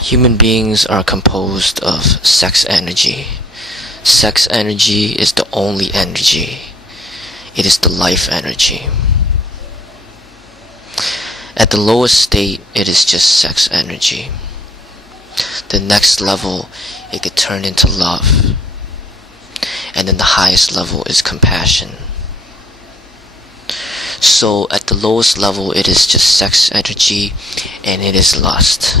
Human beings are composed of sex energy. Sex energy is the only energy. It is the life energy. At the lowest state, it is just sex energy. The next level, it could turn into love. And then the highest level is compassion. So at the lowest level, it is just sex energy, and it is lust.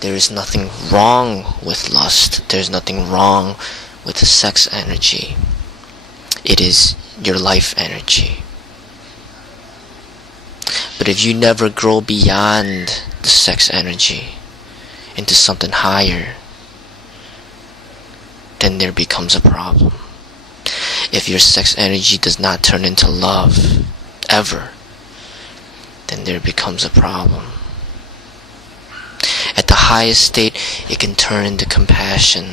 There is nothing wrong with lust. There's nothing wrong with the sex energy. It is your life energy. But if you never grow beyond the sex energy into something higher, then there becomes a problem. If your sex energy does not turn into love, ever, then there becomes a problem. At the highest state, it can turn into compassion.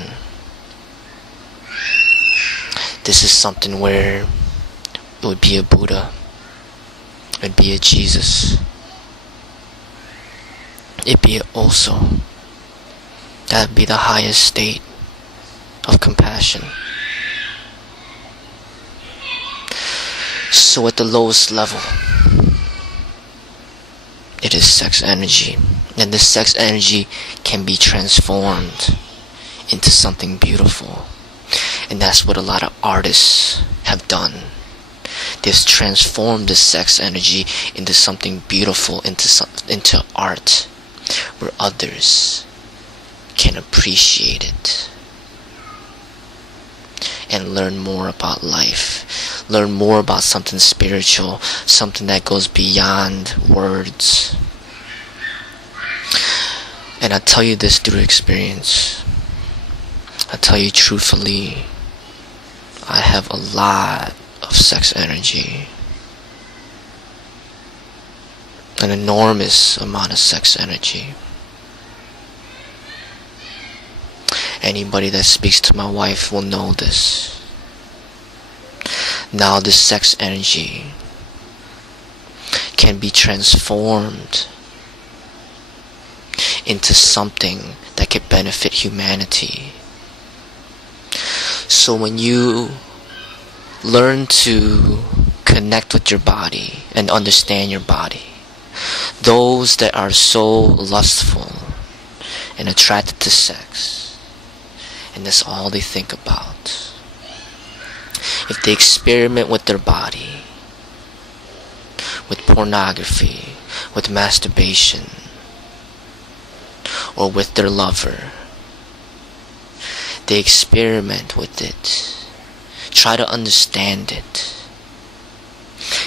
This is something where it would be a Buddha, it would be a Jesus, it'd be an Osho. That would be the highest state of compassion. So at the lowest level, it is sex energy. And this sex energy can be transformed into something beautiful. And that's what a lot of artists have done. They've transformed the sex energy into something beautiful, into art, where others can appreciate it and learn more about life, learn more about something spiritual, something that goes beyond words. And I tell you this through experience. I tell you truthfully, I have a lot of sex energy. An enormous amount of sex energy. Anybody that speaks to my wife will know this. Now this sex energy can be transformed into something that could benefit humanity. So when you learn to connect with your body and understand your body, those that are so lustful and attracted to sex, and that's all they think about, if they experiment with their body, with pornography, with masturbation, or with their lover, they experiment with it, try to understand it.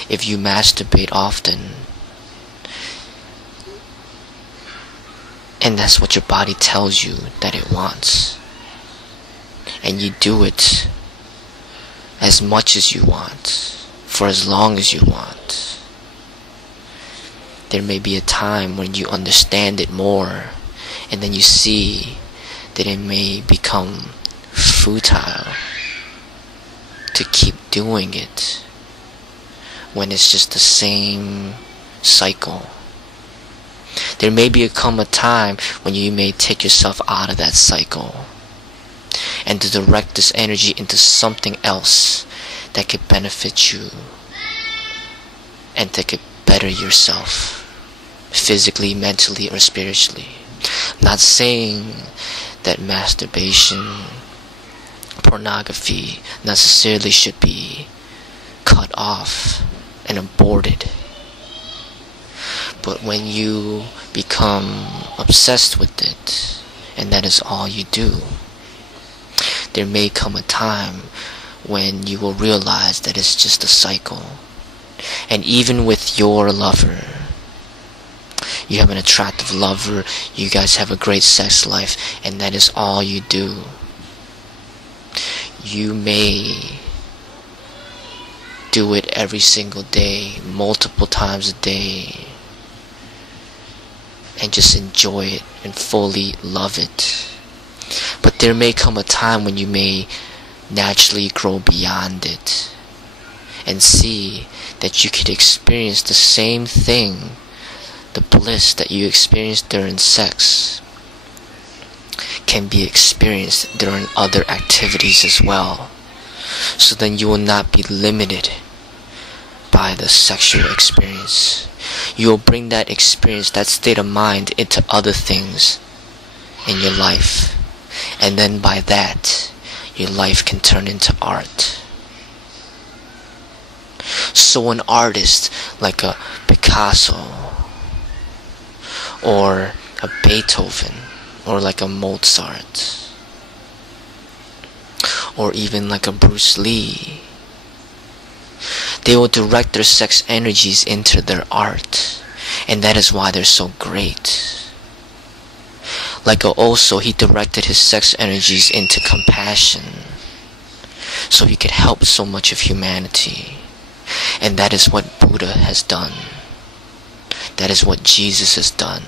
If you masturbate often, and that's what your body tells you that it wants, and you do it as much as you want, for as long as you want, there may be a time when you understand it more, and then you see that it may become futile to keep doing it when it's just the same cycle. There may come a time when you may take yourself out of that cycle and to direct this energy into something else that could benefit you and that could better yourself physically, mentally, or spiritually. I'm not saying that masturbation, pornography necessarily should be cut off and aborted. But when you become obsessed with it, and that is all you do, there may come a time when you will realize that it's just a cycle. And even with your lover, you have an attractive lover, you guys have a great sex life, and that is all you do. You may do it every single day, multiple times a day, and just enjoy it and fully love it. But there may come a time when you may naturally grow beyond it and see that you could experience the same thing the bliss that you experience during sex can be experienced during other activities as well. So then you will not be limited by the sexual experience. You will bring that experience, that state of mind, into other things in your life. And then by that, your life can turn into art. So an artist like a Picasso, or a Beethoven, or like a Mozart, or even like a Bruce Lee, they will direct their sex energies into their art, and that is why they're so great. Like Osho, he directed his sex energies into compassion, so he could help so much of humanity. And that is what Buddha has done. That is what Jesus has done.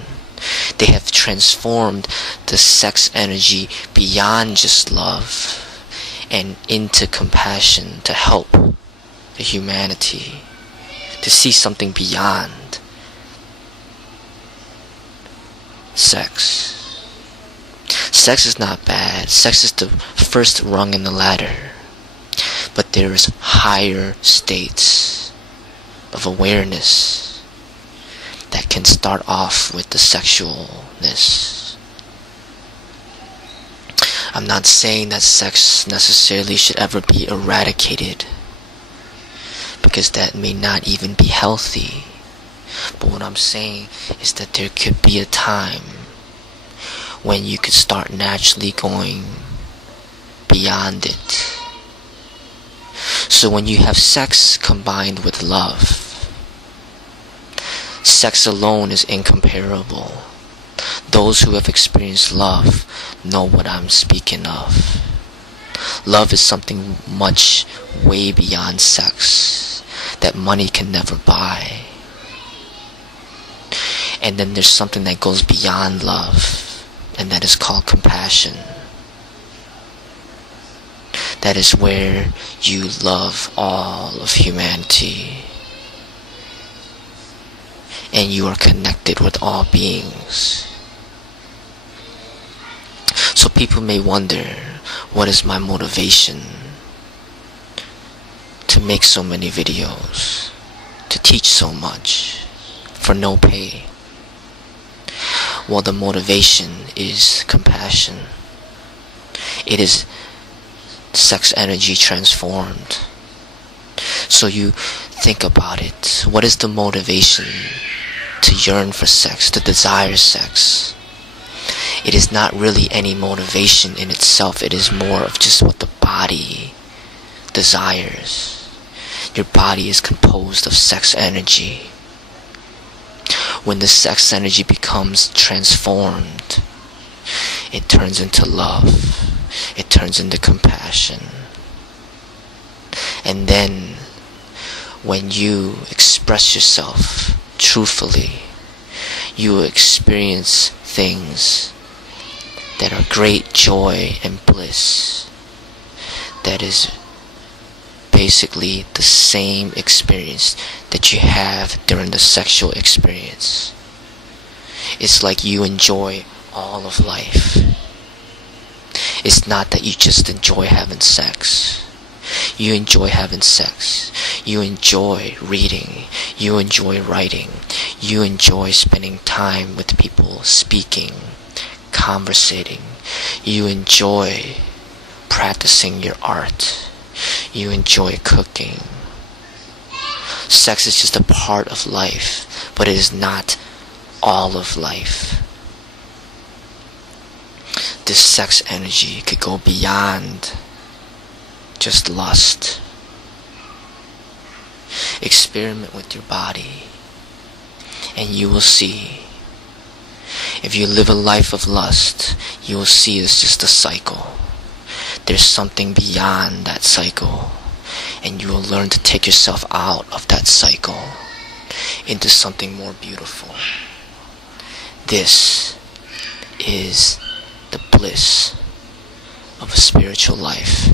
They have transformed the sex energy beyond just love and into compassion to help the humanity, to see something beyond sex. Sex is not bad. Sex is the first rung in the ladder. But there is higher states of awareness that can start off with the sexualness. I'm not saying that sex necessarily should ever be eradicated, because that may not even be healthy. But what I'm saying is that there could be a time when you could start naturally going beyond it. So when you have sex combined with love, sex alone is incomparable. Those who have experienced love know what I'm speaking of. Love is something much way beyond sex that money can never buy. And then there's something that goes beyond love, and that is called compassion. That is where you love all of humanity, and you are connected with all beings. So people may wonder, what is my motivation to make so many videos, to teach so much, for no pay? Well, the motivation is compassion. It is sex energy transformed. So you think about it. What is the motivation to yearn for sex, to desire sex? It is not really any motivation in itself. It is more of just what the body desires. Your body is composed of sex energy. When the sex energy becomes transformed, it turns into love. It turns into compassion. And then, when you express yourself truthfully, you will experience things that are great joy and bliss. That is basically the same experience that you have during the sexual experience. It's like you enjoy all of life. It's not that you just enjoy having sex. You enjoy having sex. You enjoy reading. You enjoy writing. You enjoy spending time with people, speaking, conversating. You enjoy practicing your art. You enjoy cooking. Sex is just a part of life, but it is not all of life. This sex energy could go beyond just lust. Experiment with your body, and you will see. If you live a life of lust, you will see it's just a cycle. There's something beyond that cycle, and you will learn to take yourself out of that cycle into something more beautiful. This is the bliss of a spiritual life.